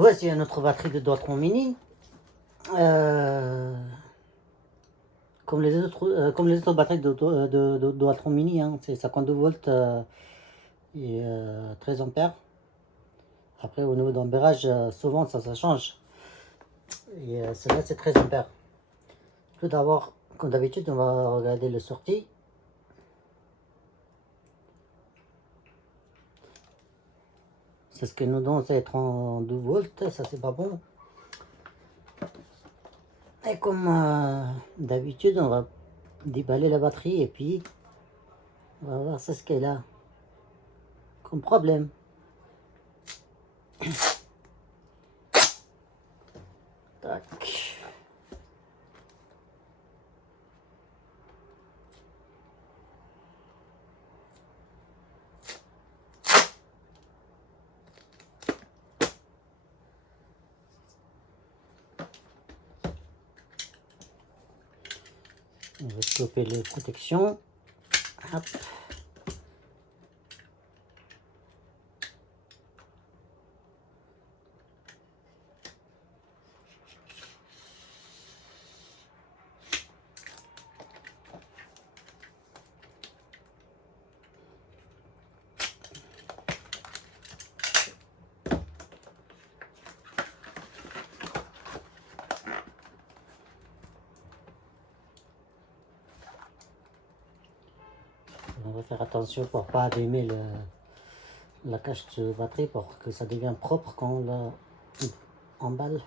Voici une autre batterie de Dualtron Mini. Euh, comme les autres batteries de Dualtron Mini, hein, c'est 52 volts et 13 ampères. Après, au niveau d'ampérage, souvent ça change. Et celle-là, c'est 13 ampères. Tout d'abord, comme d'habitude, on va regarder le sortie. C'est ce que nous donne, c'est 32 volts, ça c'est pas bon. Et comme d'habitude, on va déballer la batterie et puis on va voir c'est ce qu'elle a comme problème. Tac. On va stopper les protections. Hop. On va faire attention pour pas abîmer la cache de batterie pour que ça devienne propre quand on la emballe.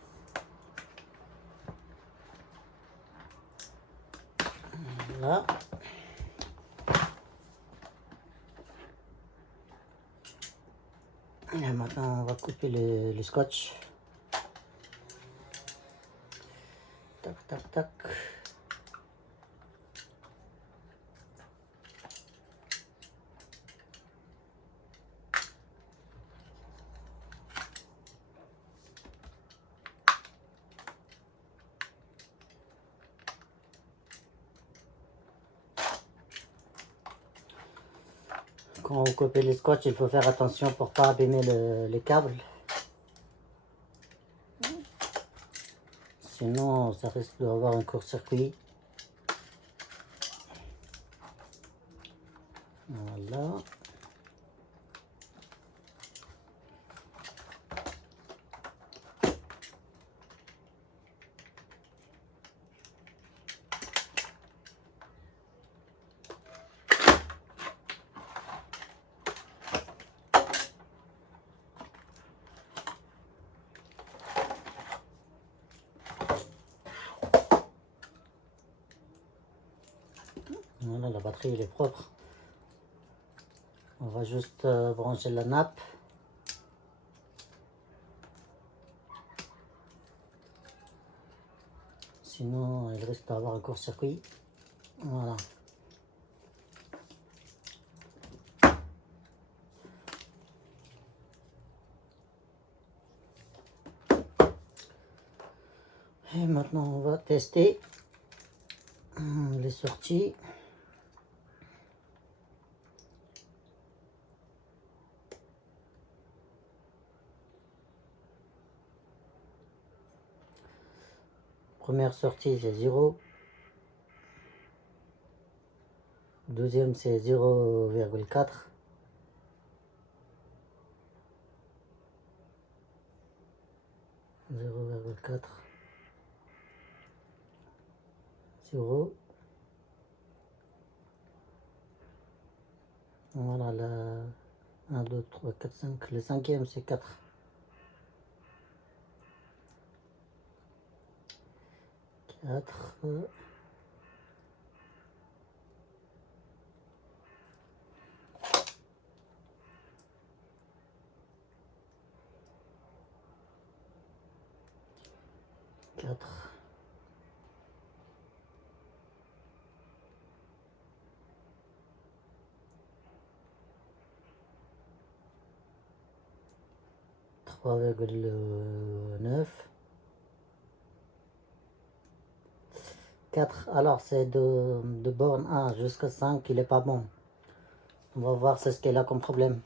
Voilà. Et maintenant on va couper le scotch. Tac, tac, tac. Quand on coupe les scotch, il faut faire attention pour pas abîmer les câbles. Sinon, ça risque d'avoir un court-circuit. Voilà. Voilà, la batterie elle est propre. On va juste brancher la nappe. Sinon, elle risque d'avoir un court-circuit. Voilà. Et maintenant, on va tester les sorties. Première sortie, c'est 0. Deuxième, c'est 0,4. Zéro. Voilà, la 1, 2, 3, 4, 5. Le cinquième, c'est 4. Quatre. 4. 3,9. 4. Alors, c'est de borne 1 jusqu'à 5, il est pas bon. On va voir c'est ce qu'elle a comme problème.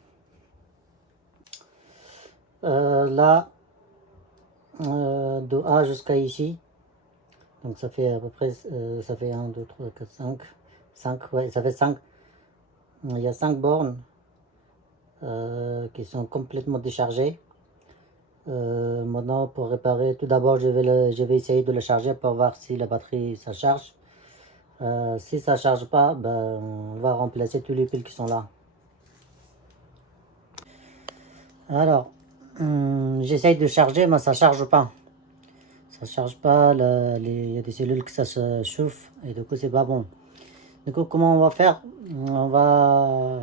Là, de A jusqu'à ici. Donc ça fait à peu près, ça fait 1, 2, 3, 4, 5, 5, ouais, ça fait 5. Il y a 5 bornes qui sont complètement déchargées. Maintenant, pour réparer, tout d'abord, je vais essayer de le charger pour voir si la batterie ça charge. Si ça charge pas, ben, on va remplacer tous les piles qui sont là. Alors, j'essaye de charger, mais ça charge pas. Ça charge pas, il y a des cellules que ça se chauffe et du coup c'est pas bon. Du coup, comment on va faire? On va,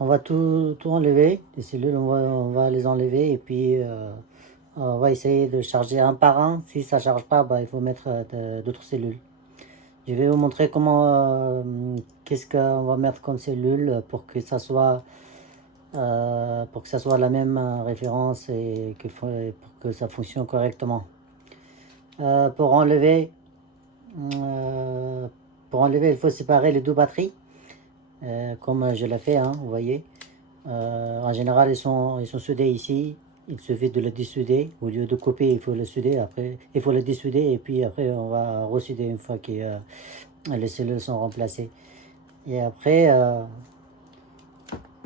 on va tout enlever, les cellules, on va les enlever et puis on va essayer de charger un par un. Si ça charge pas, bah, il faut mettre d'autres cellules. Je vais vous montrer comment, qu'est-ce qu'on va mettre comme cellule pour que ça soit la même référence et pour que ça fonctionne correctement. Pour enlever, il faut séparer les deux batteries, comme je l'ai fait, hein, vous voyez. En général, ils sont soudés ici. Il suffit de le dessouder. Au lieu de couper, il faut le souder. Après, il faut le dessouder et puis après, on va ressouder une fois que les cellules sont remplacées. Et après,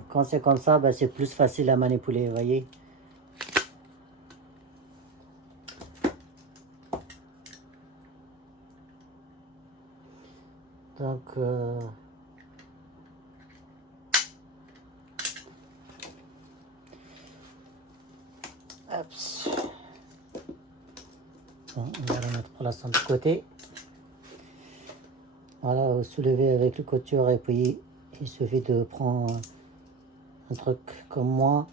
quand c'est comme ça, ben, c'est plus facile à manipuler, vous voyez. Donc, bon, on va le mettre pour l'instant de côté. Voilà, vous soulevez avec le couture et puis il suffit de prendre un truc comme moi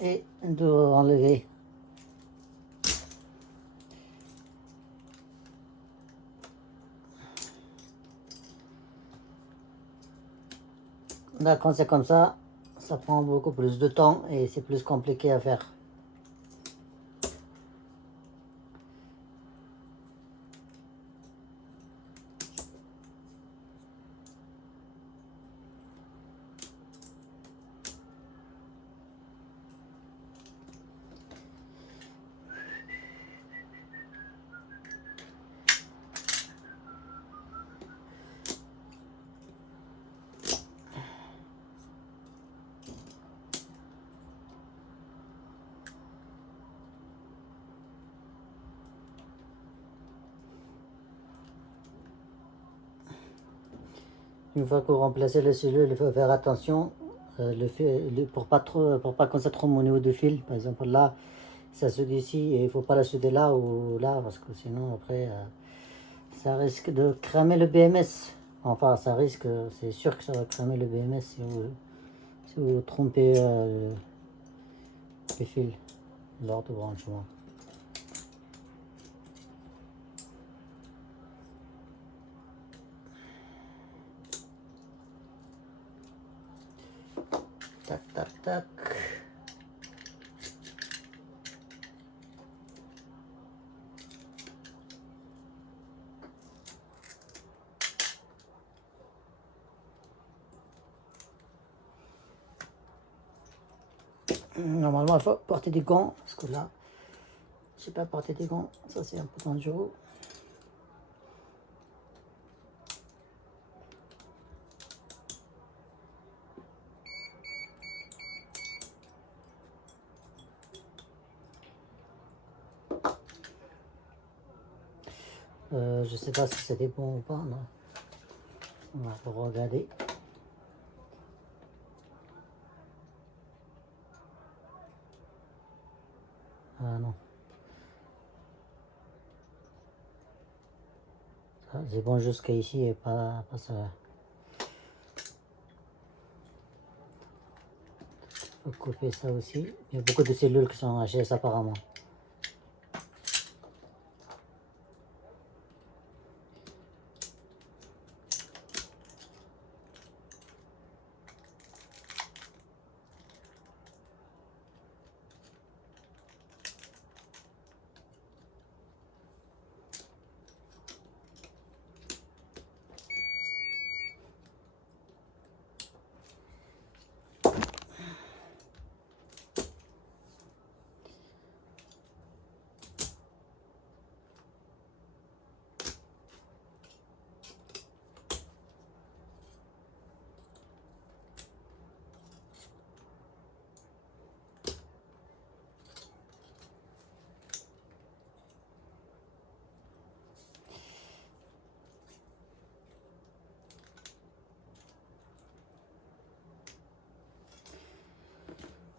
et de enlever. Là, quand c'est comme ça prend beaucoup plus de temps et c'est plus compliqué à faire. Une fois que vous remplacez les cellules, il faut faire attention pour pas qu'on ça trompe au niveau du fil. Par exemple, là, ça soude ici et il faut pas la souder là ou là parce que sinon, après, ça risque de cramer le BMS. Enfin, ça risque, c'est sûr que ça va cramer le BMS si vous trompez le fil lors du branchement. Tac, tac, tac. Normalement, il faut porter des gants, parce que là, je n'ai pas porté des gants, ça c'est un peu dangereux. Je sais pas si c'était bon ou pas, non. On va regarder. Ah non. C'est bon jusqu'à ici et pas ça. Faut couper ça aussi. Il y a beaucoup de cellules qui sont HS apparemment.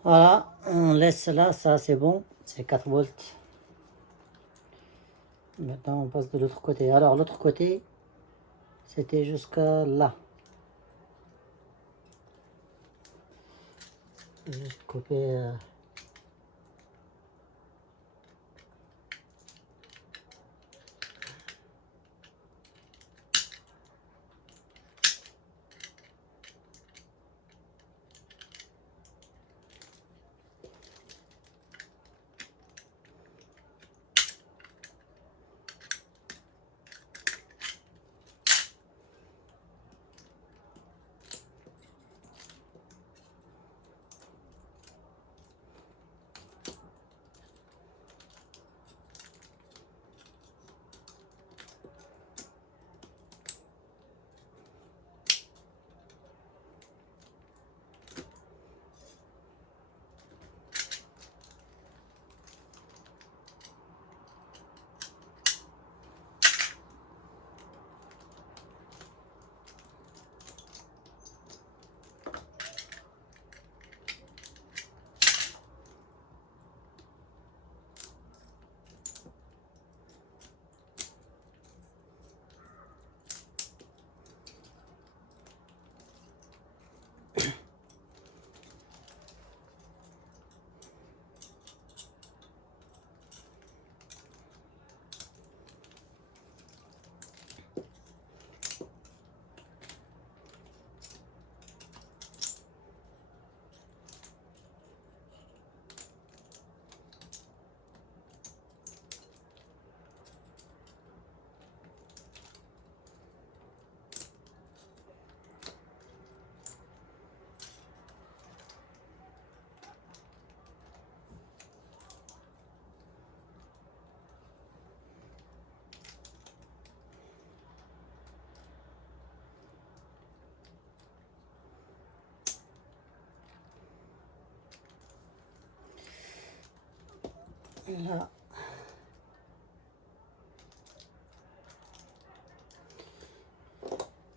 Voilà, on laisse là, ça c'est bon, c'est 4 volts. Maintenant on passe de l'autre côté. Alors l'autre côté, c'était jusqu'à là. Juste couper. Là.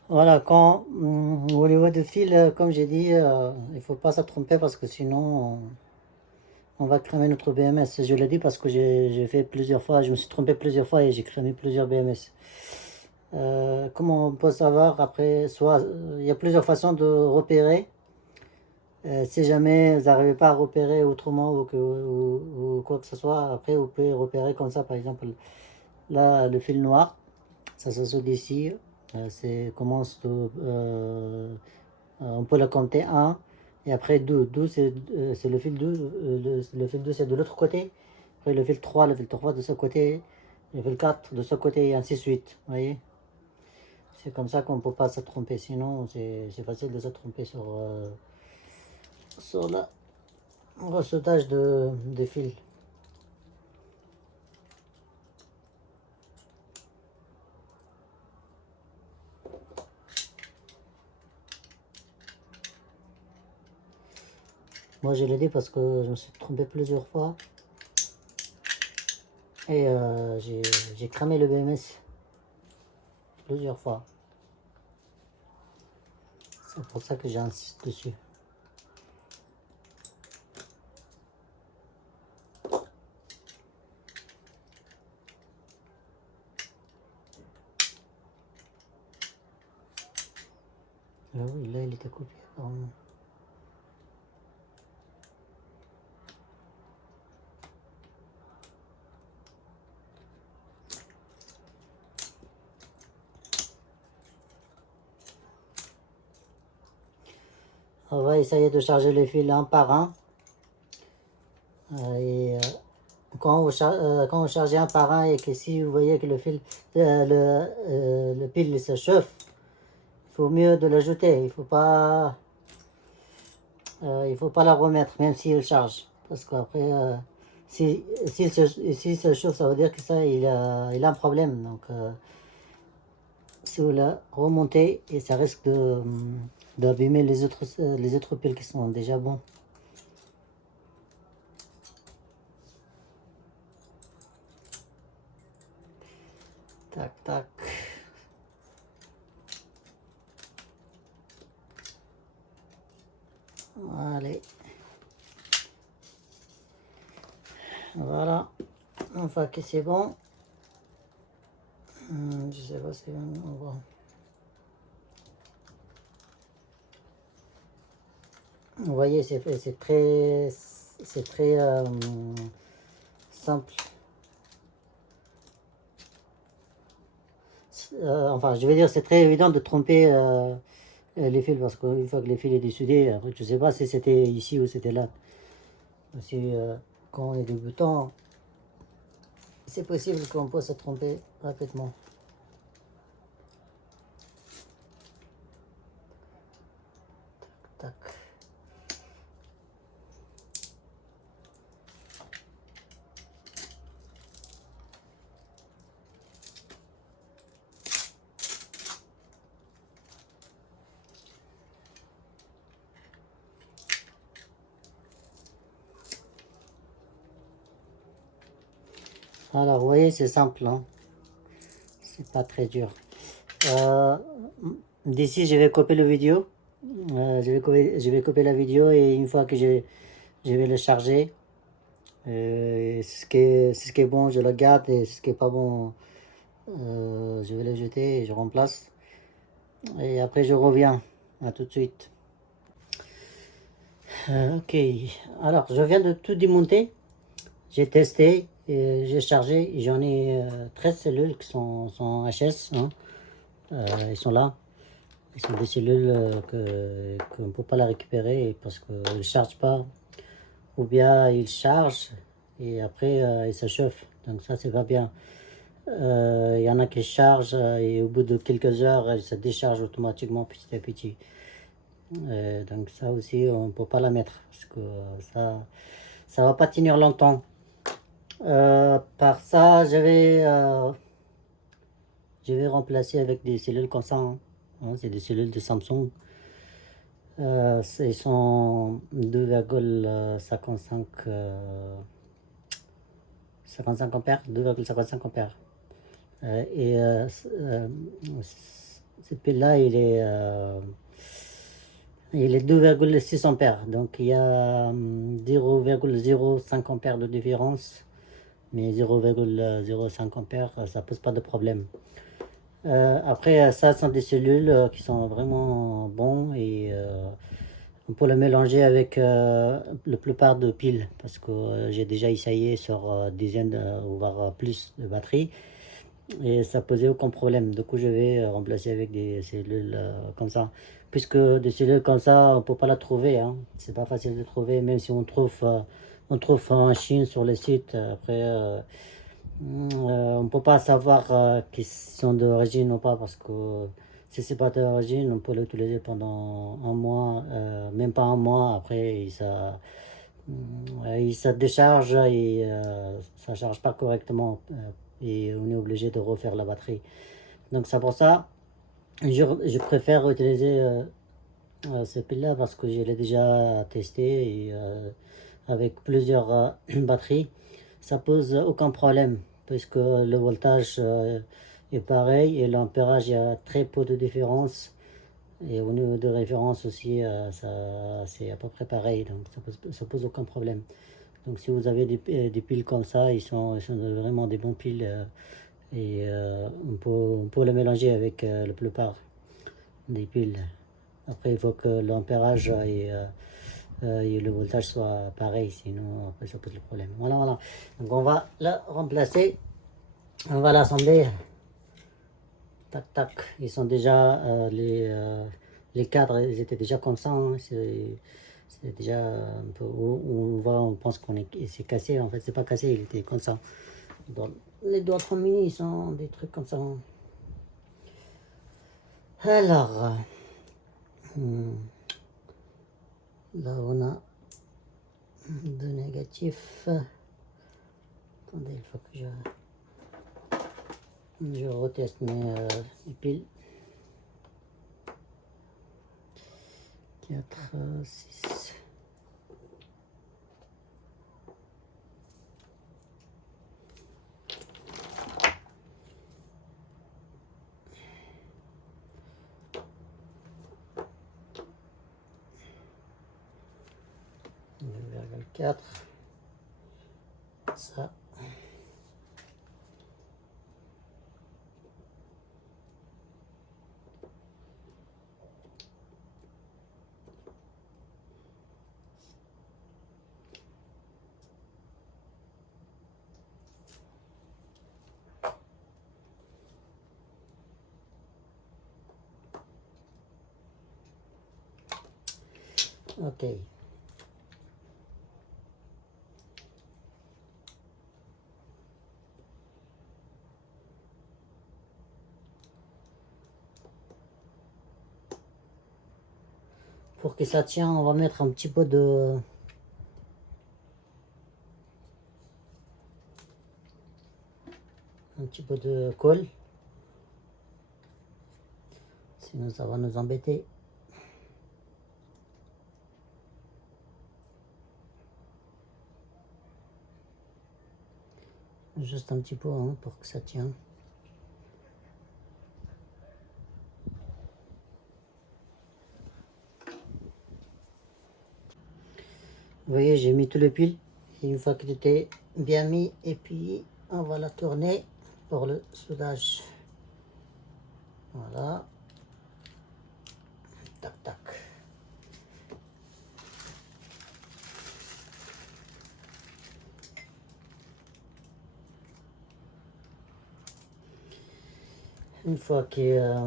Voilà, quand au niveau du fil, comme j'ai dit, il faut pas se tromper parce que sinon on va cramer notre BMS. Je l'ai dit parce que j'ai fait plusieurs fois, je me suis trompé plusieurs fois et j'ai cramé plusieurs BMS. Comment on peut savoir après, soit il y a plusieurs façons de repérer. Si jamais vous n'arrivez pas à repérer autrement ou quoi que ce soit, après vous pouvez repérer comme ça, par exemple, là le fil noir, ça se soude ici, commence on peut le compter un et après 2. 2 c'est le fil 2, le fil 2 c'est de l'autre côté, après le fil 3 de ce côté, le fil 4 de ce côté et ainsi de suite, vous voyez. C'est comme ça qu'on ne peut pas se tromper, sinon c'est facile de se tromper sur le recettage de fil. Moi je l'ai dit parce que je me suis trompé plusieurs fois et j'ai cramé le BMS plusieurs fois. C'est pour ça que j'insiste dessus. Ah oui, là il était coupé apparemment. On va essayer de charger les fils un par un. Et quand vous chargez un par un et que si vous voyez que le fil, le pile se chauffe, il faut mieux de l'ajouter. Il faut pas la remettre même s'il charge. Parce qu'après, s'il se chauffe, ça veut dire que ça, il a un problème. Donc, si vous la remontez, et ça risque d'abîmer les autres piles qui sont déjà bons. Tac, tac. Allez. Voilà, une fois que c'est bon, je sais pas si on voit. Vous voyez, c'est très simple. Enfin, je veux dire, c'est très évident de tromper les fils parce qu'une fois que les fils est soudés, après, je sais pas si c'était ici ou c'était là. Si quand on est débutant, c'est possible qu'on puisse se tromper rapidement. Tac. Alors, vous voyez, c'est simple, hein. C'est pas très dur. D'ici, je vais copier le vidéo. Je vais copier la vidéo et une fois que je vais le charger, ce qui est bon, je le garde et ce qui est pas bon, je vais le jeter et je remplace. Et après, je reviens. À tout de suite. Ok. Alors, je viens de tout démonter. J'ai testé, et j'ai chargé. J'en ai 13 cellules qui sont HS. Hein. Ils sont là. Ils sont des cellules qu'on ne peut pas la récupérer parce qu'ils ne chargent pas. Ou bien ils chargent et après ils se chauffent. Donc ça, c'est pas bien. Il y en a qui chargent et au bout de quelques heures, elles se déchargent automatiquement petit à petit. Donc ça aussi, on ne peut pas la mettre parce que ça va pas tenir longtemps. Par ça, je vais remplacer avec des cellules comme ça. Hein. Hein, c'est des cellules de Samsung. Ils sont 2,55 55 ampères, 2,55 ampères. Et cette pile-là, il est 2,6 ampères. Donc il y a 0,05 ampères de différence. Mais 0,05 ampères, ça pose pas de problème. Après, ça sont des cellules qui sont vraiment bons et on peut le mélanger avec la plupart de piles parce que j'ai déjà essayé sur dizaines voire plus de batteries et ça posait aucun problème. Du coup, je vais remplacer avec des cellules comme ça. Puisque des cellules comme ça, on peut pas la trouver. Hein. C'est pas facile de trouver, même si on trouve en Chine sur le site. Après, on peut pas savoir qu'ils sont d'origine ou pas parce que si c'est pas d'origine, on peut l'utiliser pendant un mois, même pas un mois. Après, il se décharge et ça charge pas correctement et on est obligé de refaire la batterie. Donc c'est pour ça je préfère utiliser ces piles-là parce que je l'ai déjà testé et avec plusieurs batteries, ça pose aucun problème puisque le voltage est pareil et l'ampérage, il y a très peu de différence. Et au niveau de référence aussi, c'est à peu près pareil, donc ça pose aucun problème. Donc si vous avez des piles comme ça, ils sont vraiment des bons piles et on peut les mélanger avec la plupart des piles. Après, il faut que l'ampérage et le voltage soient pareils, sinon après ça pose le problème. Voilà, voilà. Donc on va la remplacer, on va l'assembler. Tac, tac. Ils sont déjà, les cadres, ils étaient déjà comme ça. Hein. C'est déjà un peu, on voit, on pense c'est cassé. En fait, c'est pas cassé, il était comme ça. Donc, les d'autres mini, ils sont des trucs comme ça. Alors, là on a deux négatifs. Attendez, il faut que je reteste mes piles. 4, 6. Quatre. Ça. Ok. Pour que ça tienne, on va mettre un petit peu de colle, sinon ça va nous embêter. Juste un petit peu hein, pour que ça tienne. Vous voyez, j'ai mis tout le pile. Et une fois qu'il était bien mis, et puis on va la tourner pour le soudage. Voilà. Tac, tac. Une fois que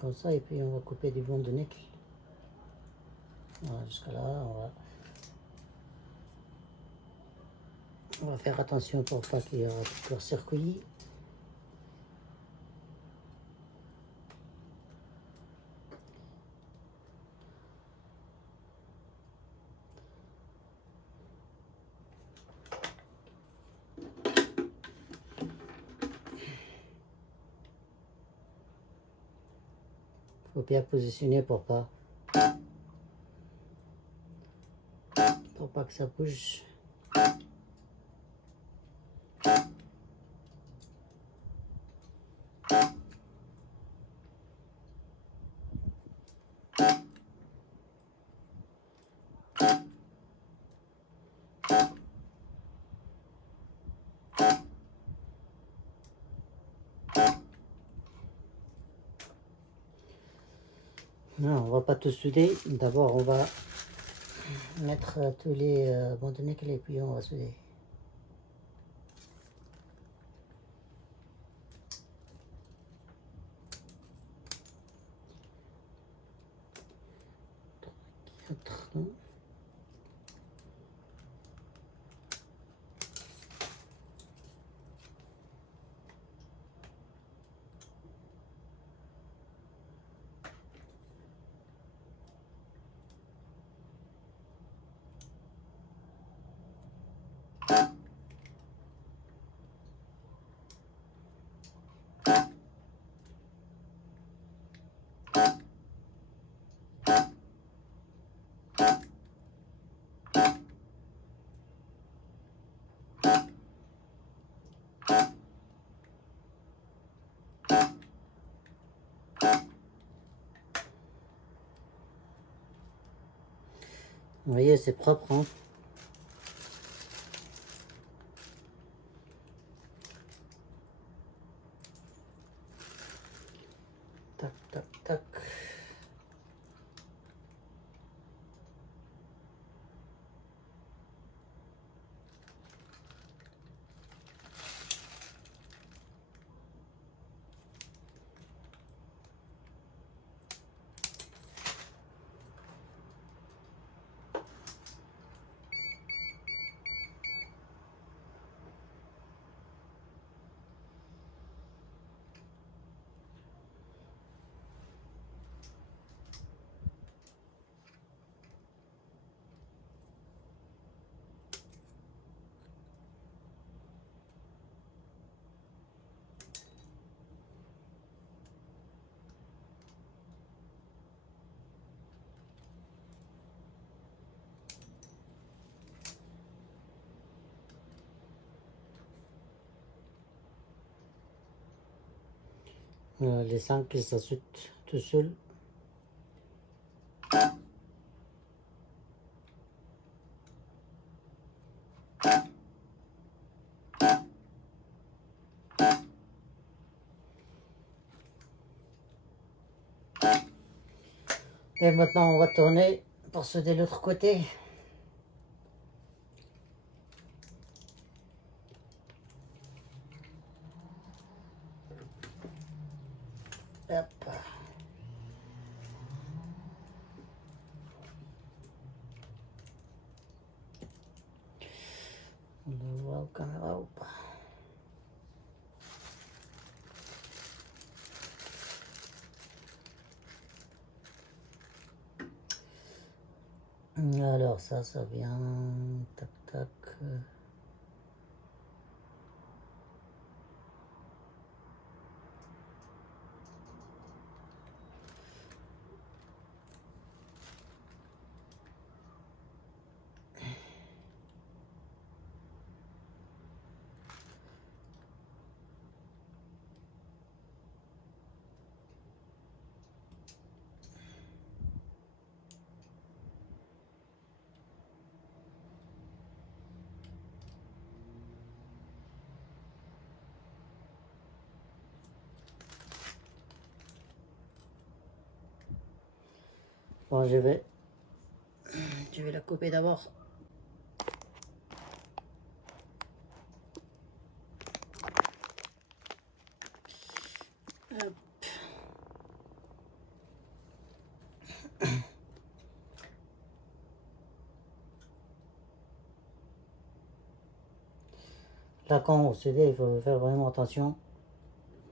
comme ça, et puis on va couper des bandes de nickel. Voilà, jusqu'à là, on va faire attention pour pas qu'il y ait un court-circuit. Faut bien positionner pour pas que ça bouge. Non, on va pas tout souder. D'abord, on va mettre tous les bandes de nickel et puis on va souder. Vous voyez, c'est propre, hein. Tac, tac, tac. Les 5 qui s'assoient tout seul. Et maintenant, on va tourner pour souder l'autre côté. Hop. On le voit aux caméras ou pas? Alors ça vient, tac tac. Bon, je vais la couper d'abord. Hop. Là, quand on se dit, il faut faire vraiment attention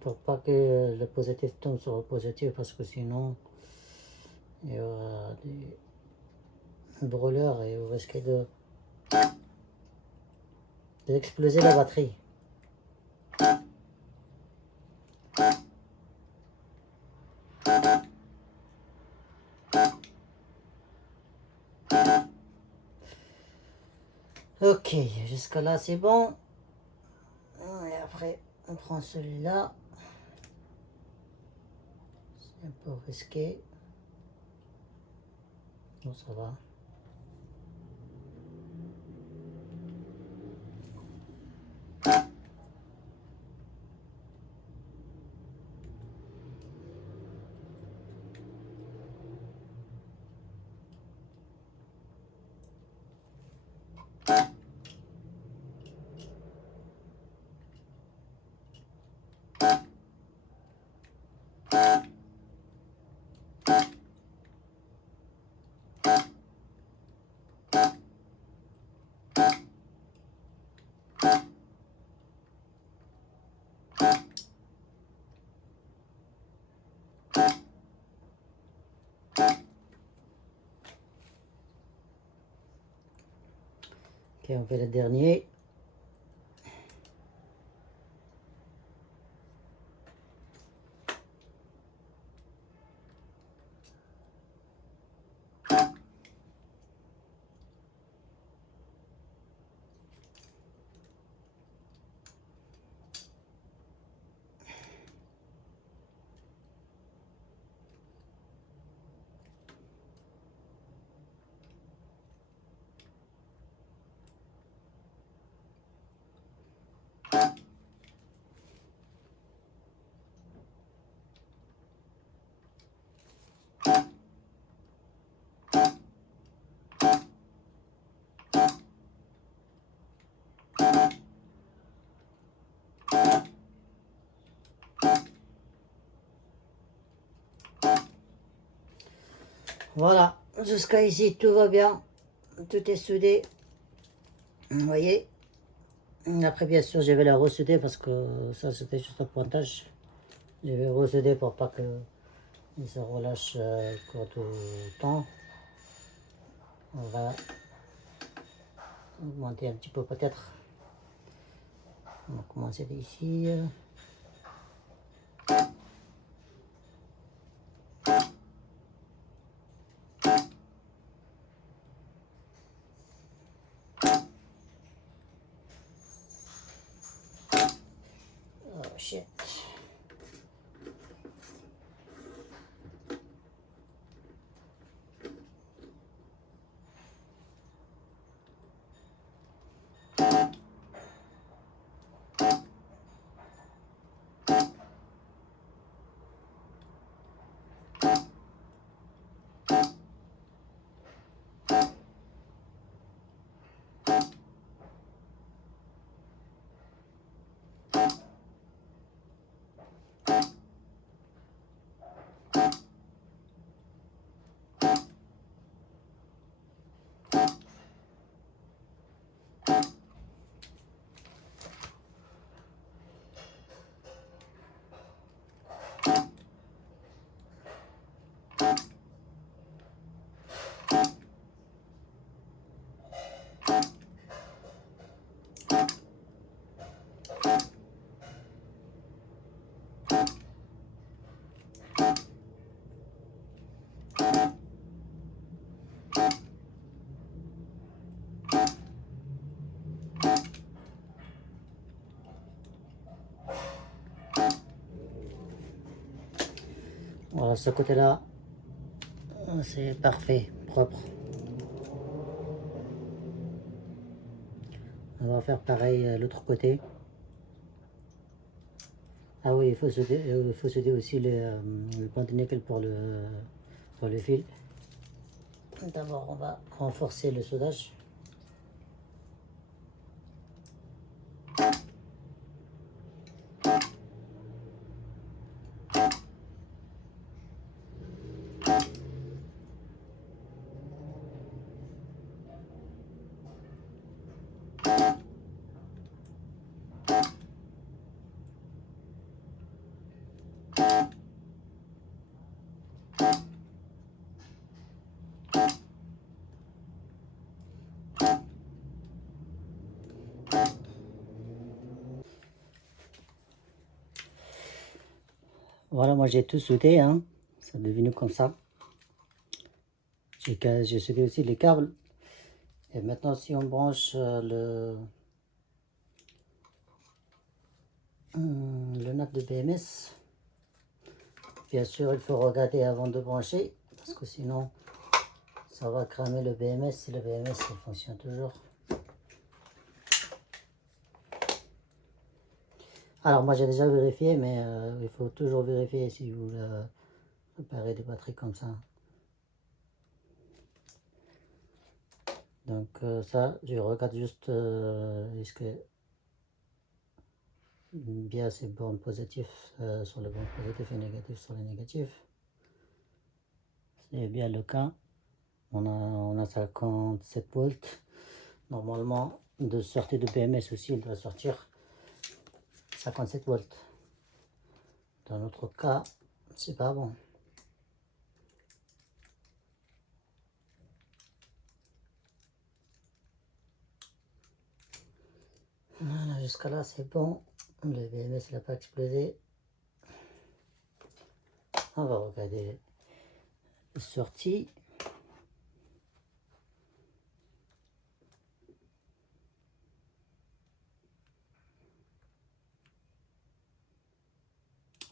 pour pas que le positif tombe sur le positif, parce que sinon il y aura des brûleurs et vous risquez d'exploser la batterie. Ok, jusqu'à là c'est bon. Et après, on prend celui-là. C'est un peu risqué. Non, ça va. Ok, on fait le dernier. Voilà, jusqu'à ici tout va bien, tout est soudé, vous voyez. Après bien sûr je vais la ressouder parce que ça c'était juste un pointage. Je vais ressouder pour pas que ça relâche cours de temps. On va augmenter un petit peu peut-être. On va commencer d'ici. Oh shit. Voilà, ce côté-là, c'est parfait, propre. On va faire pareil l'autre côté. Ah oui, il faut souder aussi le point de nickel pour le fil. D'abord, on va renforcer le soudage. Voilà, moi j'ai tout soudé, hein. C'est devenu comme ça. J'ai soudé aussi les câbles. Et maintenant, si on branche le NAT de BMS, bien sûr, il faut regarder avant de brancher, parce que sinon, ça va cramer le BMS si le BMS il fonctionne toujours. Alors, moi j'ai déjà vérifié, mais il faut toujours vérifier si vous réparez des batteries comme ça. Donc ça, je regarde juste est-ce que bien ces bornes positives sur les bornes positives et négatives sur les négatifs. C'est bien le cas. On a 57 volts. Normalement, de sortie de BMS aussi, il doit sortir 57 volts. Dans notre cas, c'est pas bon. Voilà, jusqu'à là, c'est bon. Le BMS n'a pas explosé. On va regarder les sorties.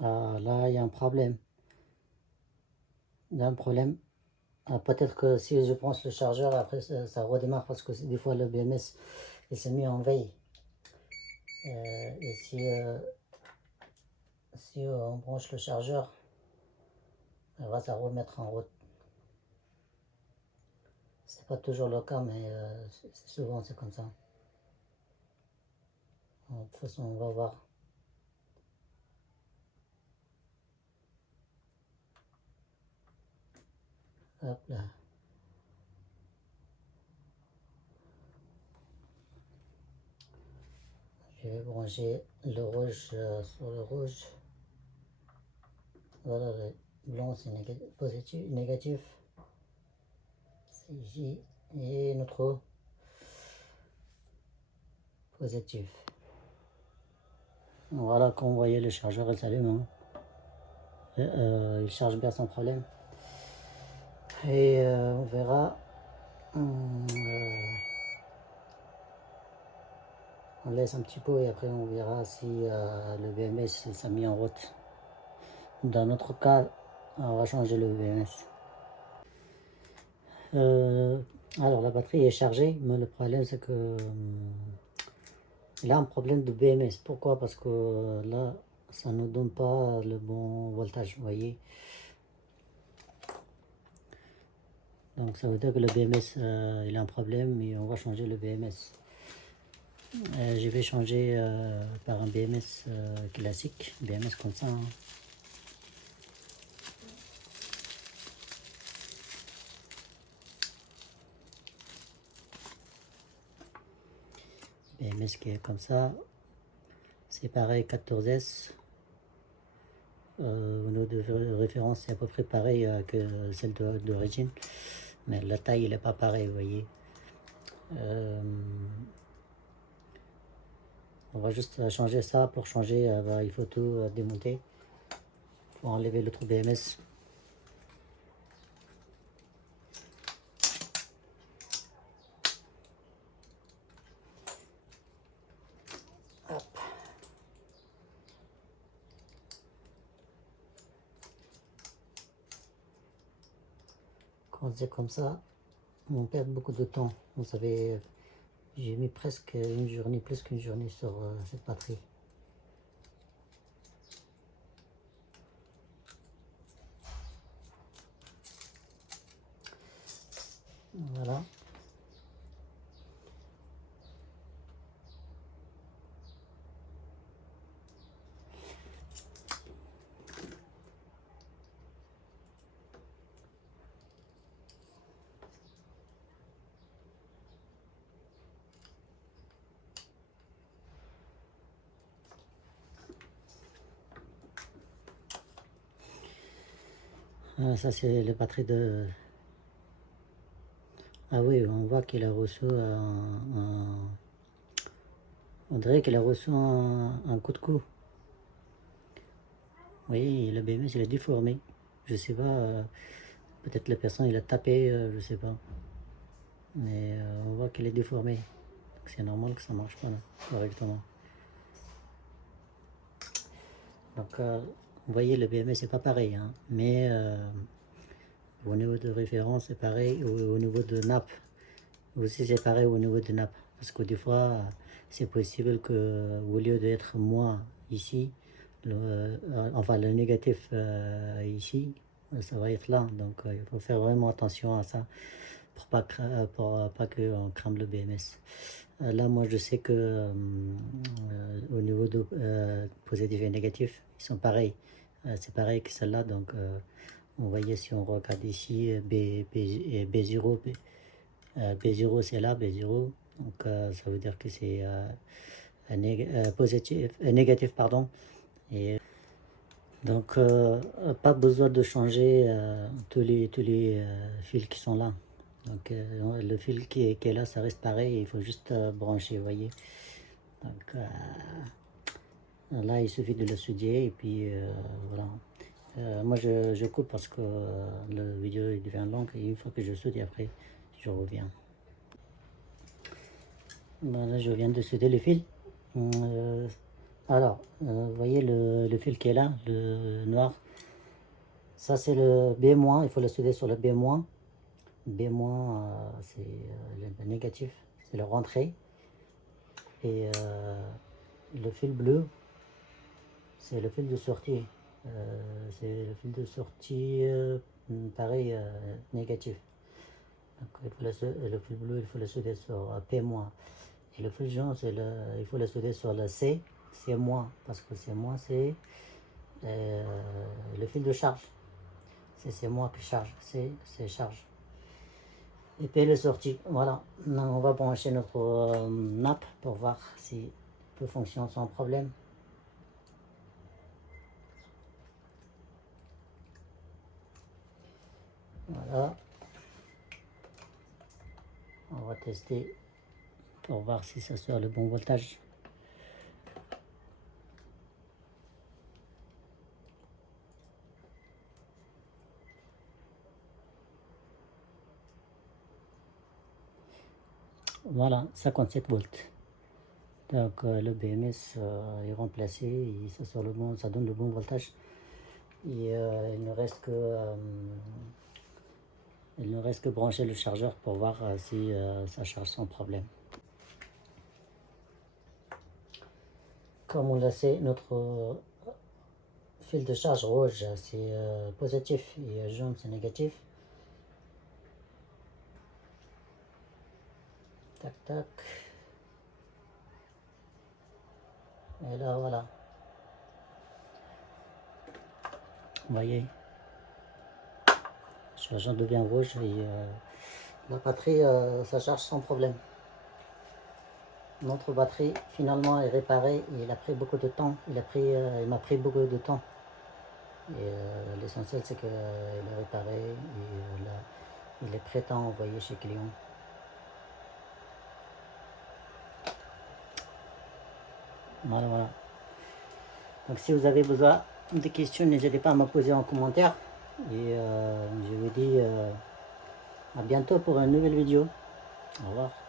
Ah, là, il y a un problème. Il y a un problème. Ah, peut-être que si je branche le chargeur, après ça redémarre parce que des fois le BMS il s'est mis en veille. Et si on branche le chargeur, il va se remettre en route. C'est pas toujours le cas, mais souvent c'est comme ça. De toute façon, on va voir. Hop là. Je vais brancher le rouge sur le rouge. Voilà, le blanc c'est positif, négatif. C'est ici. Et notre positif. Voilà, quand vous voyez le chargeur, il s'allume. Il charge bien sans problème. Et on verra. On laisse un petit peu et après on verra si le BMS s'est mis en route. Dans notre cas, on va changer le BMS. Alors la batterie est chargée, mais le problème c'est que il a un problème de BMS. Pourquoi? Parce que là, ça ne donne pas le bon voltage, vous voyez. Donc ça veut dire que le BMS il a un problème et on va changer le BMS. Je vais changer par un BMS classique, BMS comme ça. BMS qui est comme ça. C'est pareil, 14S. Au niveau de référence, c'est à peu près pareil que celle d'origine. Mais la taille, elle n'est pas pareille, vous voyez. Euh, on va juste changer ça. Pour changer, il faut tout démonter. Il faut enlever le trou BMS. Hop. Quand c'est comme ça, on perd beaucoup de temps. Vous savez, j'ai mis presque une journée, plus qu'une journée sur cette batterie. Voilà. Ça c'est le batterie de... Ah oui, on voit qu'il a reçu on dirait qu'il a reçu un coup de cou. Oui, le BMS il est déformé. Je sais pas, peut-être la personne il a tapé, je sais pas. Mais on voit qu'il est déformé. C'est normal que ça marche pas là, correctement. Donc vous voyez le BMS c'est pas pareil, hein, mais au niveau de référence c'est pareil, au niveau de nappe aussi c'est pareil au niveau de nappe. Parce que des fois c'est possible que au lieu d'être moins ici, enfin le négatif ici, ça va être là. Donc il faut faire vraiment attention à ça pour pas qu'on crame le BMS. Là, moi, je sais que au niveau de positif et négatif, ils sont pareils. C'est pareil que celle-là. Donc, vous voyez, si on regarde ici, B0, B0 c'est là, B0. Donc, ça veut dire que c'est positif, négatif, pardon. Et donc, pas besoin de changer tous les fils qui sont là. Donc, le fil qui est là, ça reste pareil. Il faut juste brancher, vous voyez. Donc, là, il suffit de le souder et puis voilà. Moi, je coupe parce que la vidéo il devient longue et une fois que je soude, après, je reviens. Voilà, je viens de souder le fil. Alors, vous voyez le fil qui est là, le noir. Ça, c'est le B-, il faut le souder sur le B-. B-, c'est le négatif, c'est le rentrée. Et le fil bleu, c'est le fil de sortie. C'est le fil de sortie, pareil, négatif. Donc, le fil bleu, il faut le souder sur P-. Et le fil jaune, il faut le souder sur le C, C-, parce que C-, c'est le fil de charge. C'est C- qui charge, c'est charge. Et puis le sortie, voilà. On va brancher notre nappe pour voir si tout fonctionne sans problème. Voilà. On va tester pour voir si ça sort le bon voltage. Voilà, 57 volts. Donc le BMS est remplacé et ça sort le bon, ça donne le bon voltage. Et il ne reste que brancher le chargeur pour voir si ça charge sans problème. Comme on l'a sait, notre fil de charge rouge c'est positif et jaune c'est négatif. Tac tac. Et là voilà. Vous voyez, le chargeur devient rouge et la batterie ça charge sans problème. Notre batterie finalement est réparée et il a pris beaucoup de temps. Il m'a pris beaucoup de temps. Et l'essentiel c'est qu'il est réparé et là, il est prêt à envoyer chez client. Voilà, voilà. Donc si vous avez besoin de questions, n'hésitez pas à me poser en commentaire. Et je vous dis à bientôt pour une nouvelle vidéo. Au revoir.